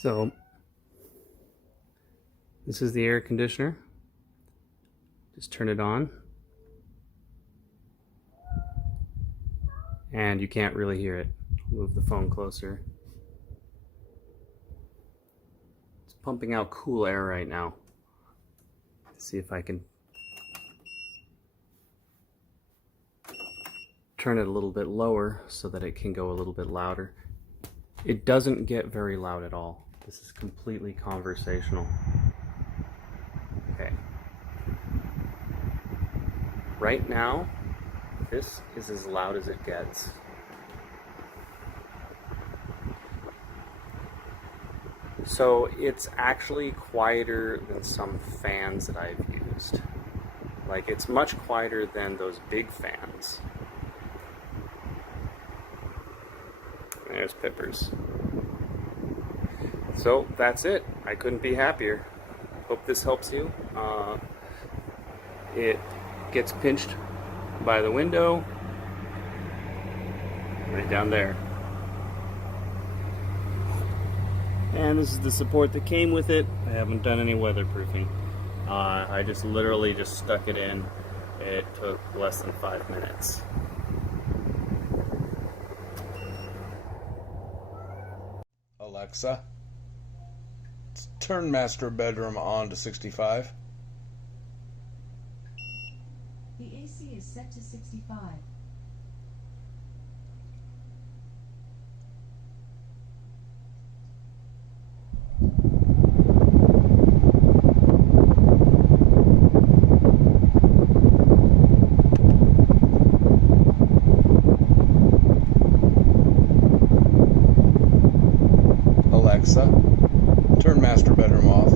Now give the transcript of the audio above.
So this is the air conditioner. Just turn it on. And you can't really hear it. Move the phone closer. It's pumping out cool air right now. Let's see if I can turn it a little bit lower so that it can go a little bit louder. It doesn't get very loud at all. This is completely conversational. Okay. Right now, this is as loud as it gets. So it's actually quieter than some fans that I've used. Like, it's much quieter than those big fans. There's Pippers. So that's it. I couldn't be happier. Hope this helps you. It gets pinched by the window right down there. And this is the support that came with it. I haven't done any weatherproofing. I just literally just stuck it in. It took less than 5 minutes. Alexa, turn master bedroom on to 65. The AC is set to 65. Alexa, turn master bedroom off.